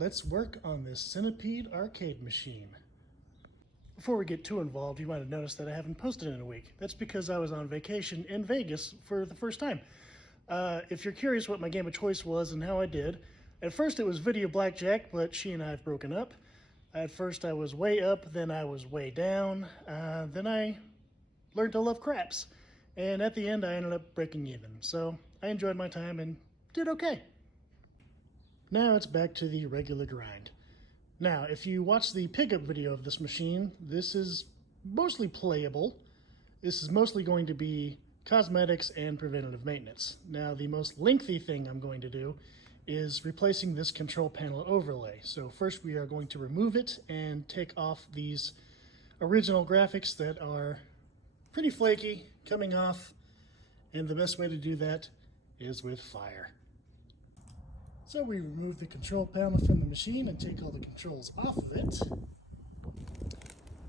let's work on this Centipede arcade machine. Before we get too involved, you might have noticed that I haven't posted in a week. That's because I was on vacation in Vegas for the first time. If you're curious what my game of choice was and how I did, at first it was video blackjack, but she and I have broken up. At first I was way up, then I was way down, then I learned to love craps. And at the end I ended up breaking even. So I enjoyed my time and did okay. Now it's back to the regular grind. Now, if you watch the pickup video of this machine, this is mostly playable. This is mostly going to be cosmetics and preventative maintenance. Now, the most lengthy thing I'm going to do is replacing this control panel overlay. So first we are going to remove it and take off these original graphics that are pretty flaky, coming off, and the best way to do that is with fire. So we remove the control panel from the machine and take all the controls off of it.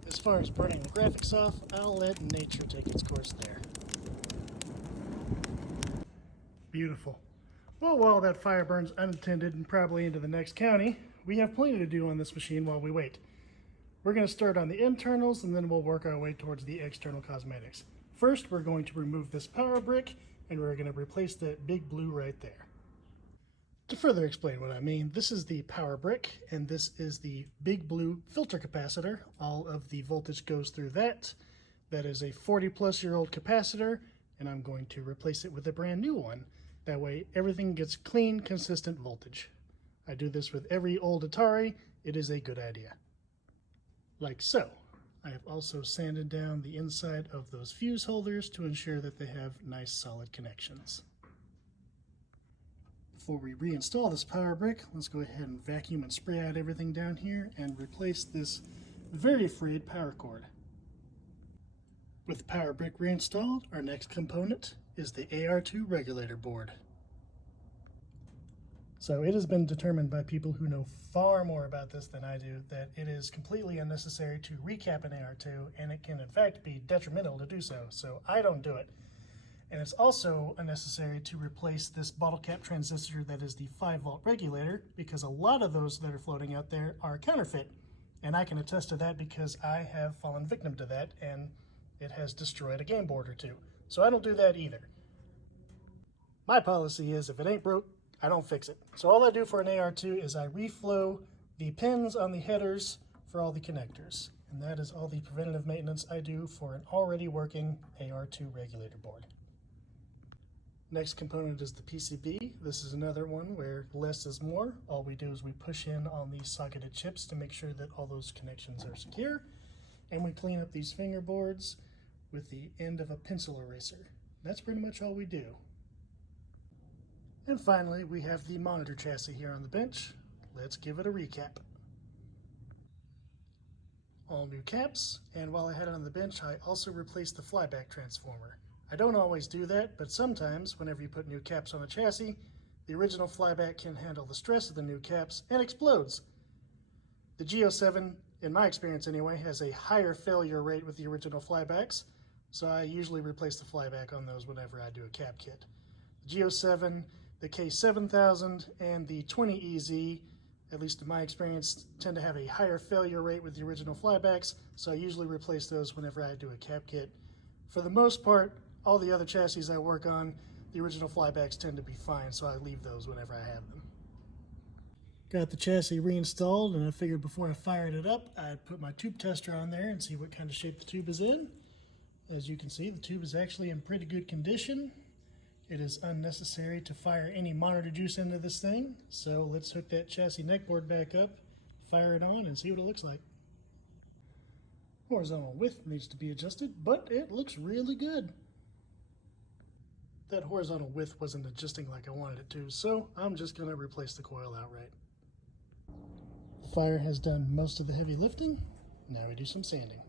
As far as burning the graphics off, I'll let nature take its course there. Beautiful. Well, while that fire burns unattended and probably into the next county, we have plenty to do on this machine while we wait. We're going to start on the internals and then we'll work our way towards the external cosmetics. First, we're going to remove this power brick and we're going to replace that big blue right there. To further explain what I mean, this is the power brick and this is the big blue filter capacitor. All of the voltage goes through that. That is a 40-plus-year-old capacitor, and I'm going to replace it with a brand new one. That way everything gets clean, consistent voltage. I do this with every old Atari. It is a good idea. Like so. I have also sanded down the inside of those fuse holders to ensure that they have nice solid connections. Before we reinstall this power brick, let's go ahead and vacuum and spray out everything down here and replace this very frayed power cord. With the power brick reinstalled, our next component is the AR2 regulator board. So it has been determined by people who know far more about this than I do that it is completely unnecessary to recap an AR2, and it can in fact be detrimental to do so, so I don't do it. And it's also unnecessary to replace this bottle cap transistor that is the 5-volt regulator, because a lot of those that are floating out there are counterfeit. And I can attest to that because I have fallen victim to that and it has destroyed a game board or two. So I don't do that either. My policy is if it ain't broke, I don't fix it. So all I do for an AR2 is I reflow the pins on the headers for all the connectors. And that is all the preventative maintenance I do for an already working AR2 regulator board. Next component is the PCB. This is another one where less is more. All we do is we push in on these socketed chips to make sure that all those connections are secure. And we clean up these fingerboards with the end of a pencil eraser. That's pretty much all we do. And finally, we have the monitor chassis here on the bench. Let's give it a recap. All new caps, and while I had it on the bench, I also replaced the flyback transformer. I don't always do that, but sometimes, whenever you put new caps on a chassis, the original flyback can handle the stress of the new caps and explodes. The G07, in my experience anyway, has a higher failure rate with the original flybacks, so I usually replace the flyback on those whenever I do a cap kit. The G07, the K7000, and the 20EZ, at least in my experience, tend to have a higher failure rate with the original flybacks, so I usually replace those whenever I do a cap kit. For the most part, all the other chassis I work on, the original flybacks tend to be fine, so I leave those whenever I have them. Got the chassis reinstalled, and I figured before I fired it up, I'd put my tube tester on there and see what kind of shape the tube is in. As you can see, the tube is actually in pretty good condition. It is unnecessary to fire any monitor juice into this thing, so let's hook that chassis neckboard back up, fire it on, and see what it looks like. Horizontal width needs to be adjusted, but it looks really good. That horizontal width wasn't adjusting like I wanted it to, so I'm just going to replace the coil outright. The fire has done most of the heavy lifting. Now we do some sanding.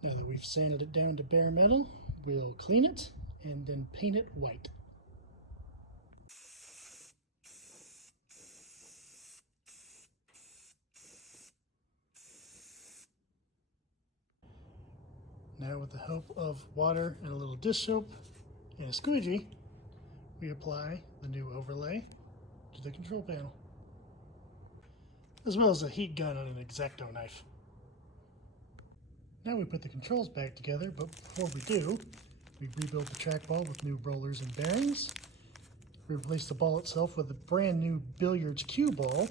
Now that we've sanded it down to bare metal, we'll clean it and then paint it white. Now with the help of water and a little dish soap, and a squeegee, we apply the new overlay to the control panel, as well as a heat gun and an X-Acto knife. Now we put the controls back together, but before we do, we rebuilt the trackball with new rollers and bearings. We replaced the ball itself with a brand new billiards cue ball,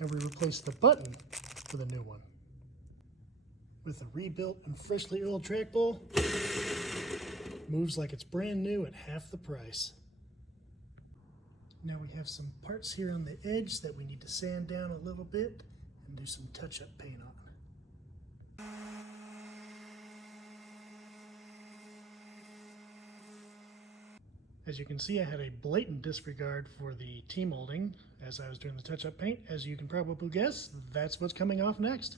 and we replaced the button with a new one. With a rebuilt and freshly oiled trackball, moves like it's brand new at half the price. Now we have some parts here on the edge that we need to sand down a little bit and do some touch-up paint on. As you can see, I had a blatant disregard for the T-molding as I was doing the touch-up paint. As you can probably guess, that's what's coming off next.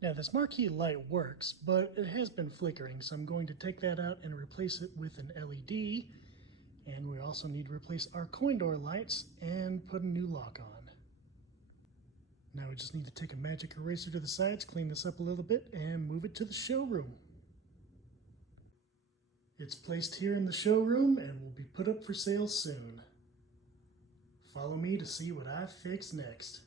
Now this marquee light works, but it has been flickering, so I'm going to take that out and replace it with an LED. And we also need to replace our coin door lights and put a new lock on. Now we just need to take a magic eraser to the sides, clean this up a little bit, and move it to the showroom. It's placed here in the showroom and will be put up for sale soon. Follow me to see what I fix next.